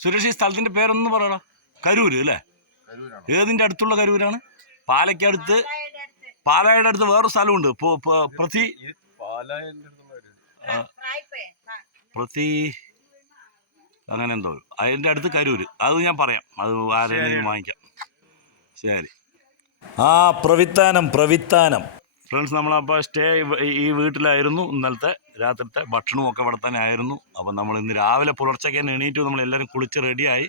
സുരേഷ്, ഈ സ്ഥലത്തിന്റെ പേരൊന്നും പറയടാ. കരൂര് അല്ലേ? ഏതിന്റെ അടുത്തുള്ള കരൂരാണ്? പാലയ്ക്കടുത്ത്, പാലായുടെ അടുത്ത് വേറൊരു സ്ഥലമുണ്ട്. പ്രതി അങ്ങനെ എന്തോ, അതിന്റെ അടുത്ത് കരൂര്. അത് ഞാൻ പറയാം, അത് ആരെങ്കിലും വാങ്ങിക്കാം. ശരി. പ്രവിത്താനം ഫ്രണ്ട്സ്, നമ്മളപ്പോൾ സ്റ്റേ ഈ വീട്ടിലായിരുന്നു. ഇന്നലത്തെ രാത്രിത്തെ ഭക്ഷണവും ഒക്കെ ഇവിടെ തന്നെ ആയിരുന്നു. അപ്പം നമ്മൾ ഇന്ന് രാവിലെ പുലർച്ചയ്ക്ക് തന്നെ എണീറ്റു. നമ്മളെല്ലാവരും കുളിച്ച് റെഡിയായി.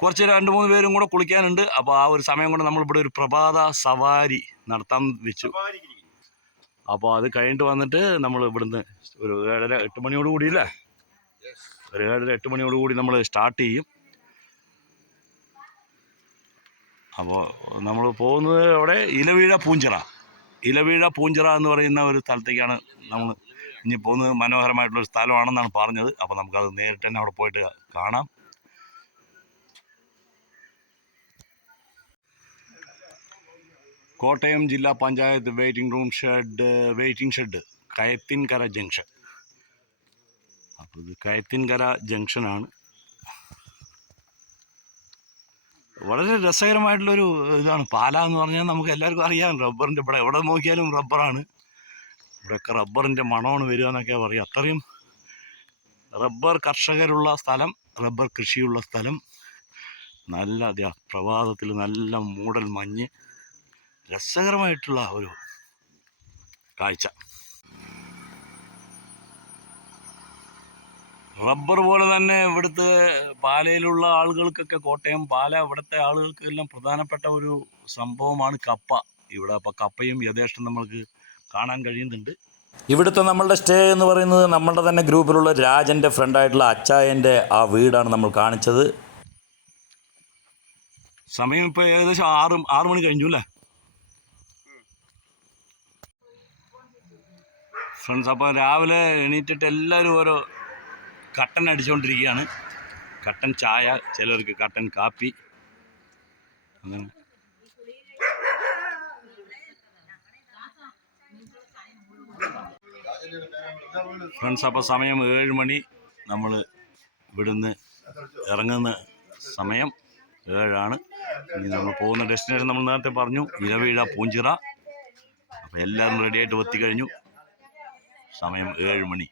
കുറച്ച് 2-3 പേരും കൂടെ കുളിക്കാനുണ്ട്. അപ്പോൾ ആ ഒരു സമയം കൊണ്ട് നമ്മളിവിടെ ഒരു പ്രഭാത സവാരി നടത്താൻ വെച്ചു. അപ്പോൾ അത് കഴിഞ്ഞിട്ട് വന്നിട്ട് നമ്മൾ ഇവിടുന്ന് ഒരു 7:30-8 മണിയോട് കൂടിയില്ലേ, ഒരു 7:30-8 മണിയോട് കൂടി നമ്മൾ സ്റ്റാർട്ട് ചെയ്യും. അപ്പോൾ നമ്മൾ പോകുന്നത് അവിടെ ഇലവീഴ പൂഞ്ചിറ എന്ന് പറയുന്ന ഒരു സ്ഥലത്തേക്കാണ് നമ്മൾ ഇനി പോകുന്നത്. മനോഹരമായിട്ടുള്ളൊരു സ്ഥലമാണെന്നാണ് പറഞ്ഞത്. അപ്പോൾ നമുക്കത് നേരിട്ട് തന്നെ അവിടെ പോയിട്ട് കാണാം. കോട്ടയം ജില്ലാ പഞ്ചായത്ത് വെയിറ്റിംഗ് ഷെഡ് കയത്തിൻകര ജംഗ്ഷൻ. അപ്പോൾ ഇത് കയത്തിൻകര ജംഗ്ഷനാണ്. വളരെ രസകരമായിട്ടുള്ളൊരു ഇതാണ് പാല എന്ന് പറഞ്ഞാൽ. നമുക്ക് എല്ലാവർക്കും അറിയാം, റബ്ബറിൻ്റെ ഇവിടെ എവിടെ നോക്കിയാലും റബ്ബറാണ്. ഇവിടെയൊക്കെ റബ്ബറിൻ്റെ മണമാണ് വരിക എന്നൊക്കെ പറയുക. അത്രയും റബ്ബർ കർഷകരുള്ള സ്ഥലം, റബ്ബർ കൃഷിയുള്ള സ്ഥലം. നല്ല പ്രഭാതത്തിൽ നല്ല മൂടൽ മഞ്ഞ്, രസകരമായിട്ടുള്ള ഒരു കാഴ്ച. റബ്ബർ പോലെ തന്നെ ഇവിടുത്തെ പാലയിലുള്ള ആളുകൾക്കൊക്കെ, കോട്ടയം പാല ഇവിടുത്തെ ആളുകൾക്കെല്ലാം പ്രധാനപ്പെട്ട ഒരു സംഭവമാണ് കപ്പ ഇവിടെ. അപ്പോൾ കപ്പയും യഥേഷ്ടം നമ്മൾക്ക് കാണാൻ കഴിയുന്നുണ്ട്. ഇവിടുത്തെ നമ്മളുടെ സ്റ്റേ എന്ന് പറയുന്നത് നമ്മളുടെ തന്നെ ഗ്രൂപ്പിലുള്ള രാജൻ്റെ ഫ്രണ്ടായിട്ടുള്ള അച്ചായൻ്റെ ആ വീടാണ് നമ്മൾ കാണിച്ചത്. സമയം ഇപ്പോൾ ഏകദേശം 6 മണി കഴിഞ്ഞു അല്ലേ ഫ്രണ്ട്സ്? അപ്പോൾ രാവിലെ എണീറ്റിട്ട് എല്ലാവരും ഓരോ കട്ടൻ അടിച്ചുകൊണ്ടിരിക്കുകയാണ്. കട്ടൻ ചായ, ചിലർക്ക് കട്ടൻ കാപ്പി, അങ്ങനെ. ഫ്രണ്ട്സ്, അപ്പോൾ സമയം 7 മണി. നമ്മൾ ഇവിടുന്ന് ഇറങ്ങുന്ന സമയം 7 ഇനി നമ്മൾ പോകുന്ന ഡെസ്റ്റിനേഷൻ നമ്മൾ നേരത്തെ പറഞ്ഞു, ഇലവീഴ പൂഞ്ചിറ. അപ്പോൾ എല്ലാവരും റെഡിയായിട്ട് എത്തിക്കഴിഞ്ഞു. സമയം 7 മണി.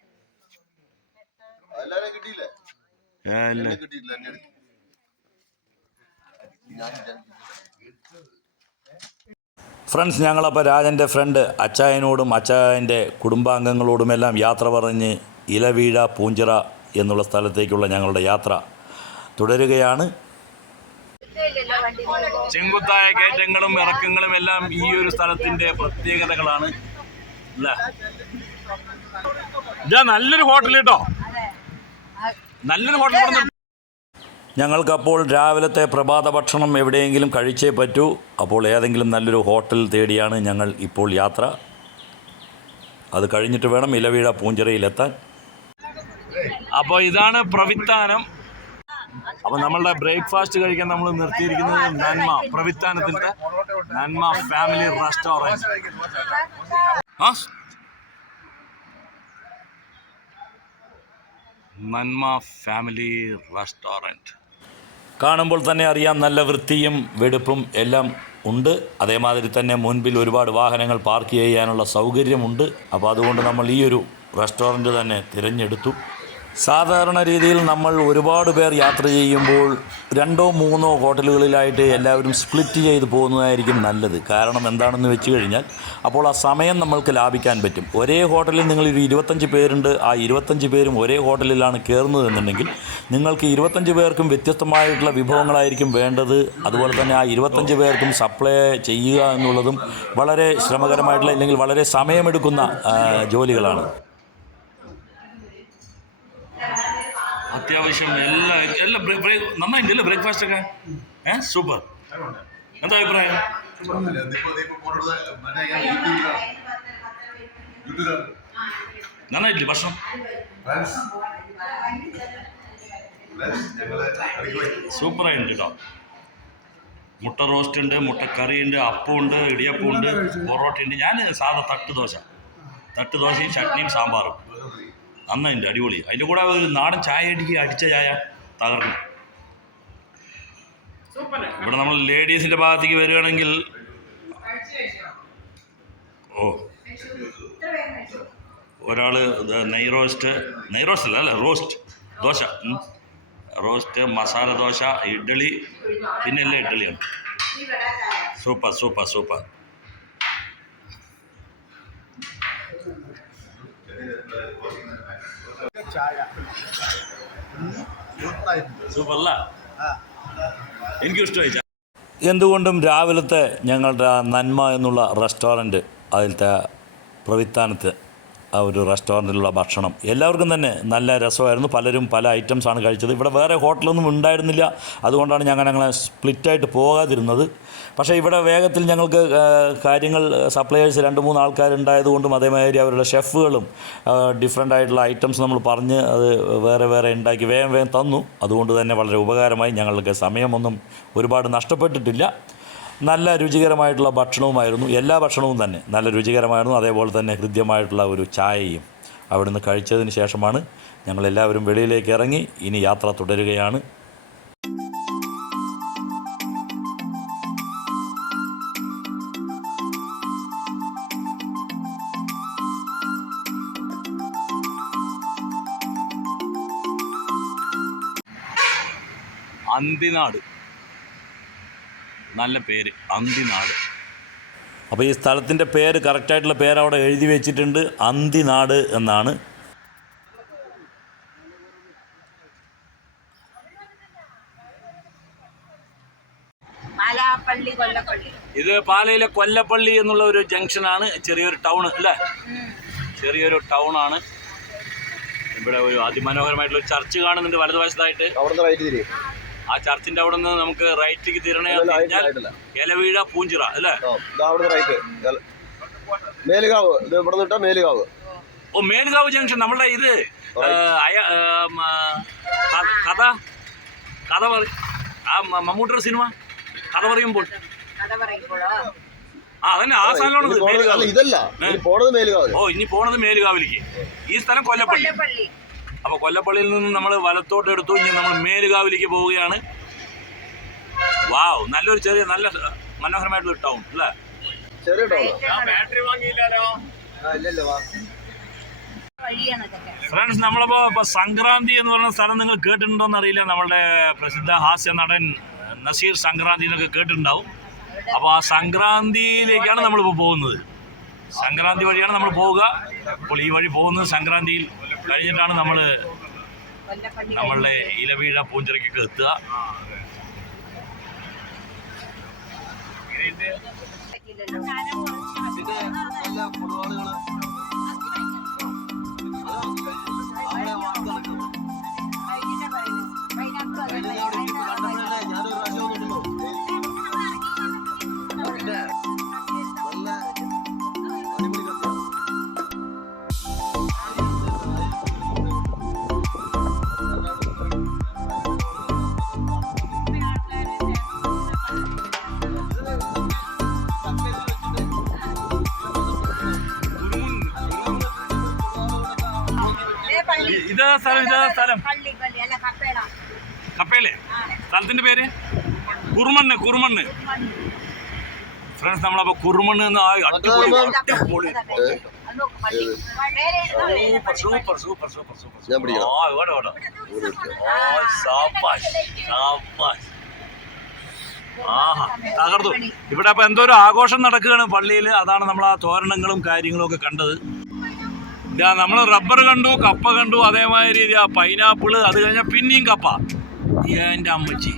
ഫ്രണ്ട്സ്, ഞങ്ങളപ്പോൾ രാജൻ്റെ ഫ്രണ്ട് അച്ചായനോടും അച്ചായൻ്റെ കുടുംബാംഗങ്ങളോടുമെല്ലാം യാത്ര പറഞ്ഞ് ഇലവീഴ പൂഞ്ചിറ എന്നുള്ള സ്ഥലത്തേക്കുള്ള ഞങ്ങളുടെ യാത്ര തുടരുകയാണ്. ചെങ്കുത്തായ കയറ്റങ്ങളും ഇറക്കങ്ങളും എല്ലാം ഈ ഒരു സ്ഥലത്തിൻ്റെ പ്രത്യേകതകളാണ് അല്ലേ? നല്ലൊരു ഹോട്ടൽ കേട്ടോ, നല്ലൊരു ഹോട്ടൽ. ഞങ്ങൾക്കപ്പോൾ രാവിലത്തെ പ്രഭാത ഭക്ഷണം എവിടെയെങ്കിലും കഴിച്ചേ പറ്റൂ. അപ്പോൾ ഏതെങ്കിലും നല്ലൊരു ഹോട്ടൽ തേടിയാണ് ഞങ്ങൾ ഇപ്പോൾ യാത്ര. അത് കഴിഞ്ഞിട്ട് വേണം ഇലവീഴ പൂഞ്ചിറയിലെത്താൻ. അപ്പോൾ ഇതാണ് പ്രവിത്താനം. അപ്പോൾ നമ്മളുടെ ബ്രേക്ക്ഫാസ്റ്റ് കഴിക്കാൻ നമ്മൾ നിർത്തിയിരിക്കുന്നത് പ്രവിത്താനത്തിലത്തെ നന്മ ഫാമിലി റെസ്റ്റോറൻറ്റ്. നന്മ ഫാമിലി റെസ്റ്റോറൻറ്റ് കാണുമ്പോൾ തന്നെ അറിയാം, നല്ല വൃത്തിയും വെടുപ്പും എല്ലാം ഉണ്ട്. അതേമാതിരി തന്നെ മുൻപിൽ ഒരുപാട് വാഹനങ്ങൾ പാർക്ക് ചെയ്യാനുള്ള സൗകര്യമുണ്ട്. അപ്പോൾ അതുകൊണ്ട് നമ്മൾ ഈ ഒരു റെസ്റ്റോറൻറ്റ് തന്നെ തിരഞ്ഞെടുത്തു. സാധാരണ രീതിയിൽ നമ്മൾ ഒരുപാട് പേർ യാത്ര ചെയ്യുമ്പോൾ 2-3 ഹോട്ടലുകളിലായിട്ട് എല്ലാവരും സ്പ്ലിറ്റ് ചെയ്ത് പോകുന്നതായിരിക്കും നല്ലത്. കാരണം എന്താണെന്ന് വെച്ച് കഴിഞ്ഞാൽ അപ്പോൾ ആ സമയം നമ്മൾക്ക് ലാഭിക്കാൻ പറ്റും. ഒരേ ഹോട്ടലിൽ നിങ്ങളൊരു 25 പേരുണ്ട്, ആ 25 പേരും ഒരേ ഹോട്ടലിലാണ് കയറുന്നതെന്നുണ്ടെങ്കിൽ നിങ്ങൾക്ക് 25 പേർക്കും വ്യത്യസ്തമായിട്ടുള്ള വിഭവങ്ങളായിരിക്കും വേണ്ടത്. അതുപോലെ തന്നെ ആ 25 പേർക്കും സപ്ലൈ ചെയ്യുക എന്നുള്ളതും വളരെ ശ്രമകരമായിട്ടുള്ള, അല്ലെങ്കിൽ വളരെ സമയമെടുക്കുന്ന ജോലികളാണ്. അത്യാവശ്യം എല്ലാം നന്നായിട്ടല്ലേ ബ്രേക്ക്ഫാസ്റ്റ് ഒക്കെ? സൂപ്പർ. എന്താ അഭിപ്രായം? നന്നായിട്ടില്ലേ ഭക്ഷണം? സൂപ്പറായിട്ടുണ്ട് കേട്ടോ. മുട്ട റോസ്റ്റ് ഉണ്ട്, മുട്ടക്കറി ഉണ്ട്, അപ്പമുണ്ട്, ഇടിയപ്പമുണ്ട്, പൊറോട്ട ഉണ്ട്. ഞാൻ സാധാ തട്ട് ദോശയും ചട്നിയും സാമ്പാറും. നന്നായിട്ട് അടിപൊളി. അതിൻ്റെ കൂടെ ഒരു നാടൻ ചായ അടിച്ച ചായ തകർന്നു. ഇവിടെ നമ്മൾ ലേഡീസിൻ്റെ ഭാഗത്തേക്ക് വരികയാണെങ്കിൽ ഒരാൾ നെയ്റോസ്റ്റ് അല്ല റോസ്റ്റ് ദോശ, റോസ്റ്റ്, മസാല ദോശ, ഇഡ്ഡലി, പിന്നെ എല്ലാം ഇഡ്ഡലിയാണ്. Super super super. സൂപ്പറല്ല, എനിക്കും ഇഷ്ടമായി. എന്തുകൊണ്ടും രാവിലത്തെ ഞങ്ങളുടെ നന്മ എന്നുള്ള റെസ്റ്റോറൻറ്റ്, അതിലത്തെ പ്രവിത്താനത്ത് ആ ഒരു റെസ്റ്റോറൻറ്റിലുള്ള ഭക്ഷണം എല്ലാവർക്കും തന്നെ നല്ല രസമായിരുന്നു. പലരും പല ഐറ്റംസാണ് കഴിച്ചത്. ഇവിടെ വേറെ ഹോട്ടലൊന്നും ഉണ്ടായിരുന്നില്ല, അതുകൊണ്ടാണ് ഞങ്ങളെ സ്പ്ലിറ്റായിട്ട് പോകാതിരുന്നത്. പക്ഷേ ഇവിടെ വേഗത്തിൽ ഞങ്ങൾക്ക് കാര്യങ്ങൾ സപ്ലയേഴ്സ് 2-3 ആൾക്കാരുണ്ടായതുകൊണ്ടും അതേമാതിരി അവരുടെ ഷെഫുകളും ഡിഫറെൻ്റ് ആയിട്ടുള്ള ഐറ്റംസ് നമ്മൾ പറഞ്ഞ് അത് വേറെ ഉണ്ടാക്കി വേഗം തന്നു. അതുകൊണ്ട് തന്നെ വളരെ ഉപകാരമായി. ഞങ്ങൾക്ക് സമയമൊന്നും ഒരുപാട് നഷ്ടപ്പെട്ടിട്ടില്ല. നല്ല രുചികരമായിട്ടുള്ള ഭക്ഷണവുമായിരുന്നു. എല്ലാ ഭക്ഷണവും തന്നെ നല്ല രുചികരമായിരുന്നു. അതേപോലെ തന്നെ ഹൃദ്യമായിട്ടുള്ള ഒരു ചായയും അവിടുന്ന് കഴിച്ചതിന് ശേഷമാണ് ഞങ്ങളെല്ലാവരും വെളിയിലേക്ക് ഇറങ്ങി ഇനി യാത്ര തുടരുകയാണ്. അന്തിനാട്, നല്ല പേര്, അന്തിനാട്. അപ്പോൾ ഈ സ്ഥലത്തിൻ്റെ പേര്, കറക്റ്റായിട്ടുള്ള പേര് അവിടെ എഴുതി വെച്ചിട്ടുണ്ട്, അന്തിനാട് എന്നാണ്. ഇത് പാലയിലെ കൊല്ലപ്പള്ളി എന്നുള്ള ഒരു ജംഗ്ഷനാണ്. ചെറിയൊരു ടൗൺ അല്ലേ, ചെറിയൊരു ടൗണാണ്. ഇവിടെ ഒരു അതിമനോഹരമായിട്ടുള്ള ഒരു ചർച്ച് കാണുന്നുണ്ട് വലതുവശത്തായിട്ട്. ആ ചർച്ചിന്റെ അവിടെ നിന്ന് നമുക്ക് റൈറ്റിലേക്ക് തിരിഞ്ഞാൽ ഇലവീഴ പൂഞ്ചിറ അല്ലേ? ഓ, മേലുകാവ് ജംഗ്ഷൻ. നമ്മളുടെ ഇത് കഥ മമ്മൂട്ടിയുടെ സിനിമ കഥ പറയുമ്പോൾ അതന്നെ ആ സ്ഥലമാണ്. ഓ, ഇനി പോണത് മേലുകാവിലേക്ക്. ഈ സ്ഥലം കൊല്ലപ്പള്ളി. അപ്പോൾ കൊല്ലപ്പള്ളിയിൽ നിന്ന് നമ്മൾ വലത്തോട്ട് എടുത്തു. ഇനി നമ്മൾ മേലുകാവിലേക്ക് പോവുകയാണ്. വാവ്, നല്ലൊരു നല്ല മനോഹരമായിട്ടുള്ള ടൗൺ അല്ലേ? ഫ്രണ്ട്സ്, നമ്മളിപ്പോൾ സംക്രാന്തി എന്ന് പറയുന്ന സ്ഥലം നിങ്ങൾ കേട്ടിട്ടുണ്ടോയെന്ന് അറിയില്ല. നമ്മളുടെ പ്രസിദ്ധ ഹാസ്യ നടൻ നസീർ സംക്രാന്തി എന്നൊക്കെ കേട്ടിട്ടുണ്ടാവും. അപ്പോൾ ആ സംക്രാന്തിയിലേക്കാണ് നമ്മളിപ്പോൾ പോകുന്നത്. സംക്രാന്തി വഴിയാണ് നമ്മൾ പോവുക. അപ്പോൾ ഈ വഴി പോകുന്നത് സംക്രാന്തിയിൽ കഴിഞ്ഞിട്ടാണ് നമ്മളുടെ ഇലവീഴ പൂഞ്ചിറയ്ക്കൊക്കെ എത്തുക. ഇതാ സ്ഥലം കപ്പേല്. സ്ഥലത്തിന്റെ പേര് കുറുമണ്ണ്. ഫ്രണ്ട്സ്, നമ്മളപ്പോ കുറുമണ്ണ് എന്ന് അടിപൊളി. തകർത്തു. ഇവിടെ അപ്പൊ എന്തോ ഒരു ആഘോഷം നടക്കുകയാണ് പള്ളിയിൽ. അതാണ് നമ്മൾ ആ തോരണങ്ങളും കാര്യങ്ങളും ഒക്കെ കണ്ടത്. നമ്മൾ റബ്ബർ കണ്ടു, കപ്പ കണ്ടു, അതേമാതിരി ആ പൈനാപ്പിള്, അത് കഴിഞ്ഞാൽ പിന്നെയും കപ്പ. എൻ്റെ അമ്മച്ചി.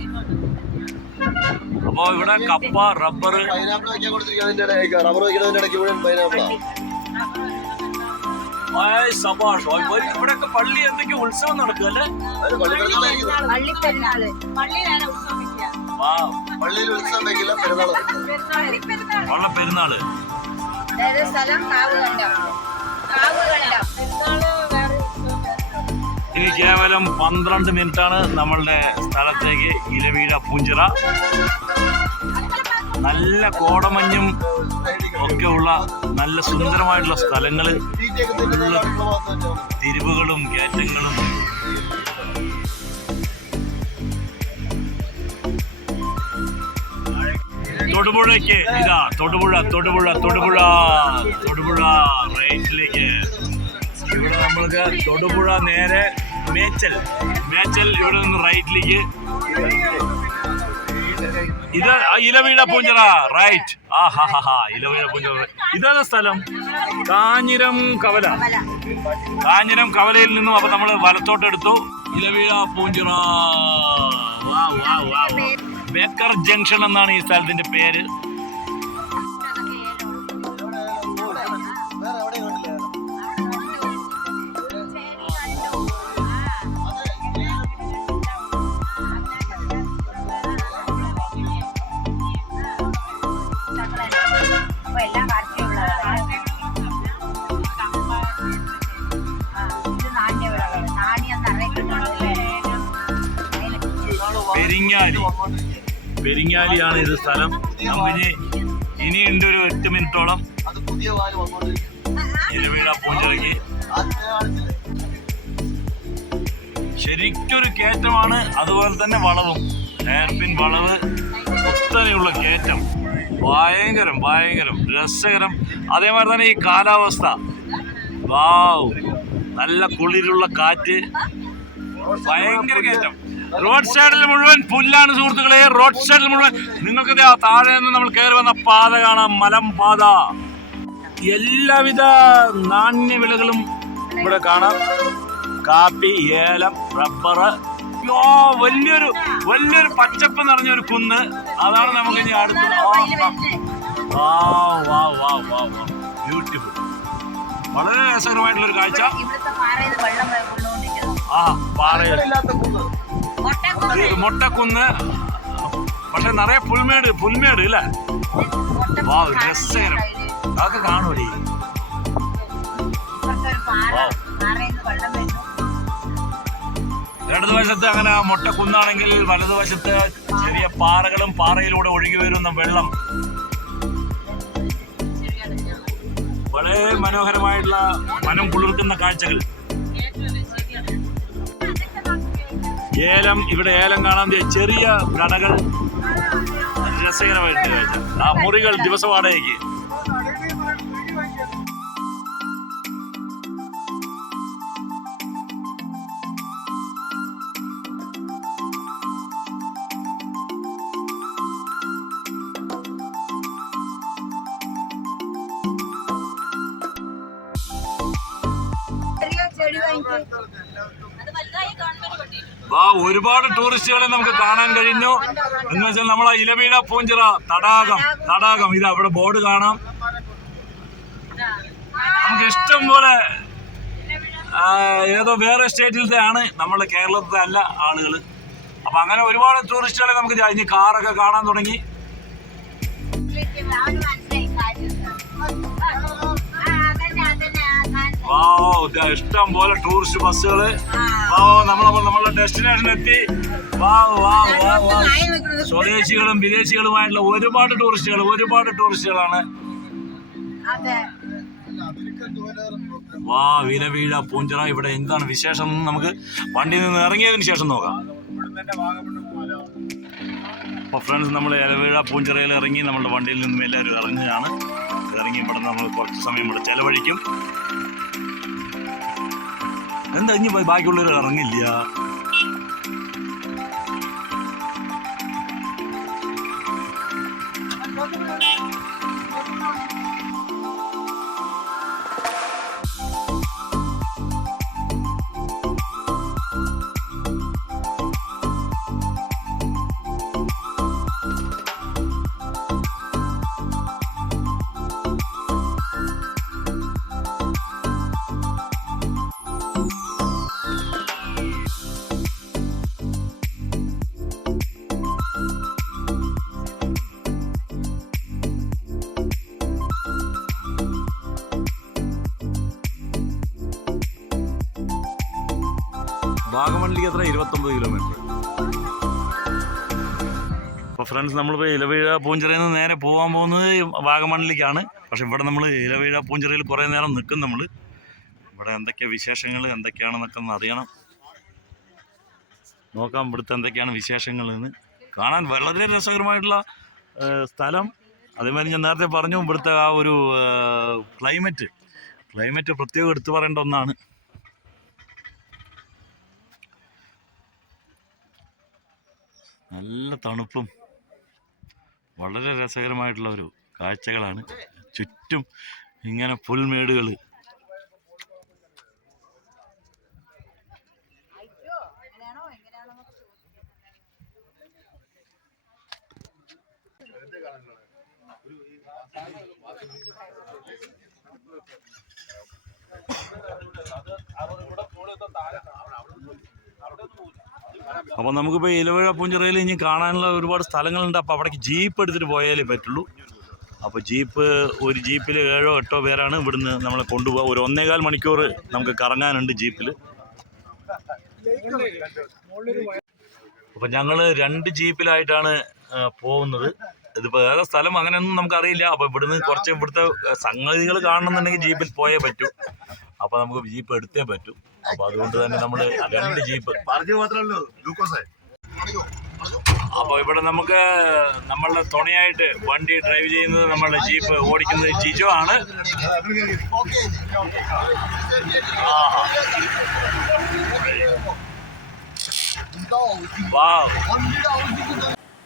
അപ്പോൾ ഇവിടെ കപ്പ, റബ്ബർ, സഭാഷ്. ഇവിടെയൊക്കെ പള്ളി എന്തൊക്കെയോ ഉത്സവം നടക്കുമല്ലേ? പെരുന്നാള്. ഇനി കേവലം 12 മിനിറ്റാണ് നമ്മളുടെ സ്ഥലത്തേക്ക് ഇലവീഴ പൂഞ്ചിറ. നല്ല കോടമഞ്ഞും ഒക്കെ ഉള്ള നല്ല സുന്ദരമായിട്ടുള്ള സ്ഥലങ്ങള്, തിരിവുകളും കയറ്റങ്ങളും. തൊടുപുഴയ്ക്ക് ഇതാ തൊടുപുഴ റൈറ്റിലേക്ക്. ഇവിടെ നമ്മൾക്ക് തൊടുപുഴ നേരെ മേച്ചൽ ഇവിടെ നിന്ന് റൈറ്റിലേക്ക്. ഇത് ഇലവീഴ പൂഞ്ചിറ റൈറ്റ്. ഇലവീഴ പൂഞ്ചിറ. ഇതാണ് സ്ഥലം കാഞ്ഞിരം കവലയിൽ നിന്നും. അപ്പൊ നമ്മള് വലത്തോട്ടെടുത്തു. ഇലവീഴ പൂഞ്ചിറ. ബേക്കർ ജംഗ്ഷൻ എന്നാണ് ഈ സ്ഥലത്തിന്റെ പേര്. പെരിങ്ങാലിയാണ് ഇത് സ്ഥലം. നമുക്ക് ഇനിയുണ്ട് ഒരു 8 മിനിറ്റോളം ഇലവീഴ പൂഞ്ചിറയ്ക്ക്. ശരിക്കൊരു കയറ്റമാണ്, അതുപോലെ തന്നെ വളവും. ഹെയർപിൻ വളവ്, കുത്തനെയുള്ള കയറ്റം. ഭയങ്കരം രസകരം. അതേമാതിരി തന്നെ ഈ കാലാവസ്ഥ. നല്ല കുളിരുള്ള കാറ്റ്, ഭയങ്കര കയറ്റം. റോഡ് സൈഡിൽ മുഴുവൻ പുല്ലാണ് സുഹൃത്തുക്കളെ. റോഡ് സൈഡിൽ മുഴുവൻ നിങ്ങൾക്ക് താഴെ നിന്ന് നമ്മൾ കയറി വന്ന പാത കാണാം, മലം പാത. എല്ലാവിധ നാണ്യവിളകളും ഇവിടെ കാണാം. കാപ്പി, ഏലം, റബ്ബർ. വലിയൊരു പച്ചപ്പ് നിറഞ്ഞൊരു കുന്ന്. അതാണ് നമുക്ക് ഇനി അടുത്തത്. ബ്യൂട്ടിഫുൾ. വളരെ രസകരമായിട്ടുള്ളൊരു കാഴ്ച. മൊട്ടക്കുന്ന്. പക്ഷെ നിറയെ പുൽമേട് ഇല്ലേ? രസകരം. അതൊക്കെ കാണൂടി. ഇടതുവശത്ത് അങ്ങനെ മൊട്ടക്കുന്നാണെങ്കിൽ വലതുവശത്ത് ചെറിയ പാറകളും പാറയിലൂടെ ഒഴുകി വരുന്ന വെള്ളം. വളരെ മനോഹരമായിട്ടുള്ള മനം കുളിർക്കുന്ന കാഴ്ചകൾ. ഇവിടെ ഏലം കാണാൻ ചെറിയ കടകൾ, രസകരമായിട്ട് കാഴ്ച. ആ മുറികൾ ദിവസ വാടകയ്ക്ക്. ഒരുപാട് ടൂറിസ്റ്റുകളെ നമുക്ക് കാണാൻ കഴിഞ്ഞു. എന്ന് വെച്ചാൽ നമ്മളെ ഇലവീഴ പൂഞ്ചിറ തടാകം ഇതാ ഇവിടെ ബോർഡ് കാണാം. നമുക്ക് ഇഷ്ടം പോലെ ഏതോ വേറെ സ്റ്റേറ്റിലത്തെ ആണ്, നമ്മളെ കേരളത്തിലെ അല്ല ആളുകൾ. അപ്പൊ അങ്ങനെ ഒരുപാട് ടൂറിസ്റ്റുകളെ നമുക്ക് ഇനി കാറൊക്കെ കാണാൻ തുടങ്ങി. ഇഷ്ടം പോലെ ടൂറിസ്റ്റ് ബസ്സുകള്. നമ്മളുടെ ഡെസ്റ്റിനേഷൻ എത്തി. സ്വദേശികളും വിദേശികളുമായിട്ടുള്ള ഒരുപാട് ടൂറിസ്റ്റുകളാണ്. ഇലവീഴ പൂഞ്ചിറ. ഇവിടെ എന്താണ് വിശേഷം എന്ന് നമുക്ക് വണ്ടിയിൽ നിന്ന് ഇറങ്ങിയതിന് ശേഷം നോക്കാം. അപ്പോൾ ഫ്രണ്ട്സ്, നമ്മൾ ഇലവീഴ പൂഞ്ചിറയിൽ ഇറങ്ങി നമ്മളുടെ വണ്ടിയിൽ നിന്നും എല്ലാവരും ഇറങ്ങുകയാണ്. ഇറങ്ങി ഇവിടെ നമ്മൾ കുറച്ച് സമയം ഇവിടെ ചെലവഴിക്കും. എന്താ ഇനി ബാക്കിയുള്ളവർ ഇറങ്ങില്ല? വാഗമണ്ണിലേക്ക് എത്ര? 29 കിലോമീറ്റർ. അപ്പോൾ ഫ്രണ്ട്സ് നമ്മളിപ്പോൾ ഇലവീഴ പൂഞ്ചിറയിൽ നിന്ന് നേരെ പോകാൻ പോകുന്നത് വാഗമണ്ണിലേക്കാണ്. പക്ഷെ ഇവിടെ നമ്മൾ ഇലവീഴ പൂഞ്ചിറയിൽ കുറേ നേരം നിൽക്കും. നമ്മൾ ഇവിടെ എന്തൊക്കെയാണ് വിശേഷങ്ങൾ എന്തൊക്കെയാണെന്നൊക്കെ ഒന്ന് അറിയണം, നോക്കാം ഇവിടുത്തെ എന്തൊക്കെയാണ് വിശേഷങ്ങൾ എന്ന്. കാണാൻ വളരെ രസകരമായിട്ടുള്ള സ്ഥലം. അതേമാതിരി ഞാൻ നേരത്തെ പറഞ്ഞു ഇവിടുത്തെ ആ ഒരു ക്ലൈമറ്റ് പ്രത്യേകം എടുത്തു പറയേണ്ട ഒന്നാണ്. നല്ല തണുപ്പും വളരെ രസകരമായിട്ടുള്ള ഒരു കാഴ്ചകളാണ്. ചുറ്റും ഇങ്ങനെ പുൽമേടുകൾ. അപ്പോൾ നമുക്കിപ്പോൾ ഇലവീഴ പൂഞ്ചിറയിൽ ഇനി കാണാനുള്ള ഒരുപാട് സ്ഥലങ്ങളുണ്ട്. അപ്പോൾ അവിടേക്ക് ജീപ്പ് എടുത്തിട്ട് പോയാലേ പറ്റുള്ളൂ. അപ്പോൾ ഒരു ജീപ്പിൽ 7-8 പേരാണ് ഇവിടുന്ന് നമ്മളെ കൊണ്ടുപോകുക. ഒരു 1.25 മണിക്കൂർ നമുക്ക് കറങ്ങാനുണ്ട് ജീപ്പിൽ. അപ്പോൾ ഞങ്ങൾ 2 ജീപ്പിലായിട്ടാണ് പോകുന്നത്. ഇതിപ്പോൾ ഏതാ സ്ഥലം അങ്ങനെയൊന്നും നമുക്കറിയില്ല. അപ്പോൾ ഇവിടുത്തെ സംഗതികൾ കാണണമെന്നുണ്ടെങ്കിൽ ജീപ്പിൽ പോയേ പറ്റൂ. അപ്പോൾ നമുക്ക് ജീപ്പ് എടുത്തേ പറ്റൂ. അപ്പോൾ അതുകൊണ്ട് തന്നെ നമ്മൾ 2 ജീപ്പ്. അപ്പോൾ ഇവിടെ നമുക്ക് നമ്മളുടെ തുണയായിട്ട് വണ്ടി ഡ്രൈവ് ചെയ്യുന്നത്, നമ്മളുടെ ജീപ്പ് ഓടിക്കുന്നത് ജിജോ ആണ്.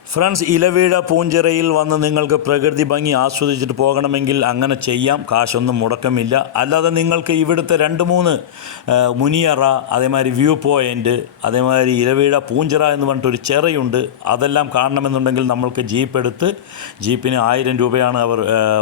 ഫ്രണ്ട്സ്, ഇലവീഴ പൂഞ്ചിറയിൽ വന്ന് നിങ്ങൾക്ക് പ്രകൃതി ഭംഗി ആസ്വദിച്ചിട്ട് പോകണമെങ്കിൽ അങ്ങനെ ചെയ്യാം. കാശൊന്നും മുടക്കമില്ല. അല്ലാതെ നിങ്ങൾക്ക് ഇവിടുത്തെ 2-3 മുനിയറ, അതേമാതിരി വ്യൂ പോയിൻ്റ്, അതേമാതിരി ഇലവീഴ പൂഞ്ചിറ എന്ന് പറഞ്ഞിട്ടൊരു ചെറയുണ്ട്, അതെല്ലാം കാണണമെന്നുണ്ടെങ്കിൽ നമ്മൾക്ക് ജീപ്പ് എടുത്ത്, ജീപ്പിന് 1000 രൂപയാണ് അവർ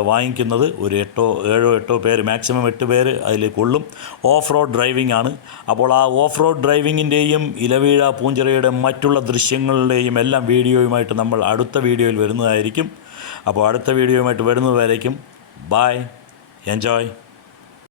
വാങ്ങിക്കുന്നത്. ഒരു 7-8 പേര്, മാക്സിമം 8 പേര് അതിൽ കൊള്ളും. ഓഫ് റോഡ് ഡ്രൈവിംഗ് ആണ്. അപ്പോൾ ആ ഓഫ് റോഡ് ഡ്രൈവിങ്ങിൻ്റെയും ഇലവീഴ പൂഞ്ചിറയുടെ മറ്റുള്ള ദൃശ്യങ്ങളുടെയും എല്ലാം വീഡിയോയുമായിട്ട് നമ്മൾ അടുത്ത വീഡിയോയിൽ വരുന്നതായിരിക്കും. അപ്പോൾ അടുത്ത വീഡിയോയുമായിട്ട് വരുന്നതുവരേക്കും ബൈ, എൻജോയ്.